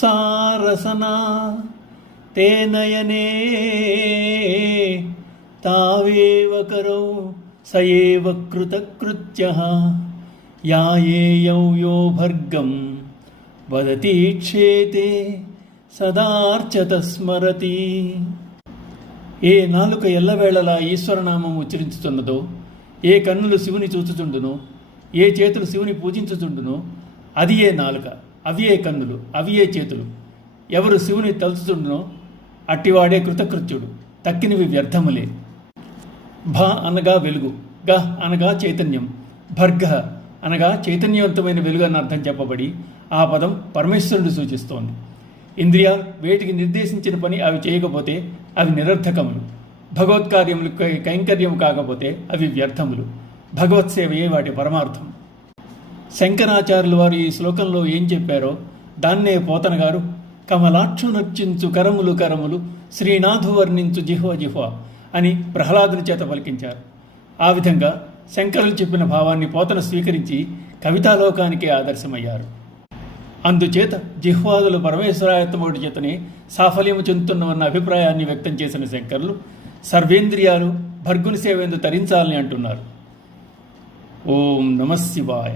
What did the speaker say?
సారసనా తే నయనే తావేవ కరౌ సయేవ కృతకృత్యః యాయేయౌ యో భర్గం వదతీక్షేతే సదార్చత స్మరతి. ఏ నాలుక ఎల్లవేళలా ఈశ్వరనామం ఉచ్చరించుతున్నదో, ఏ కన్నులు శివుని చూచుచుండునో, ఏ చేతులు శివుని పూజించుచుండునో అది ఏ నాలుక, అవి ఏ కన్నులు, అవి ఏ చేతులు. ఎవరు శివుని తలుచుచుండునో అట్టివాడే కృతకృత్యుడు, తక్కినవి వ్యర్థములే. భ అనగా వెలుగు, గ అనగా చైతన్యం, భర్గ అనగా చైతన్యవంతమైన వెలుగు అన్న అర్థం చెప్పబడి ఆ పదం పరమేశ్వరుడు సూచిస్తోంది. ఇంద్రియాలు వేటికి నిర్దేశించిన పని అవి చేయకపోతే అవి నిరర్థకములు, భగవత్కార్యములు కైంకర్యము కాకపోతే అవి వ్యర్థములు, భగవత్ సేవయే వాటి పరమార్థం. శంకరాచార్యులు వారు ఈ శ్లోకంలో ఏం చెప్పారో దాన్నే పోతన గారు కమలాక్షు నర్చించు కరములు కరములు శ్రీనాథు వర్ణించు జిహ్వ జిహ్వ అని ప్రహ్లాదుని చేత పలికించారు. ఆ విధంగా శంకరులు చెప్పిన భావాన్ని పోతన స్వీకరించి కవితాలోకానికే ఆదర్శమయ్యారు. అందుచేత జిహ్వాదులు పరమేశ్వరాయత్తమొకటి చేతనే సాఫల్యము చెందుతున్నవన్న అభిప్రాయాన్ని వ్యక్తం చేసిన శంకరులు సర్వేంద్రియాలు భర్గుని సేవేందు తరించాలని అంటున్నారు. ఓం నమః శివాయ.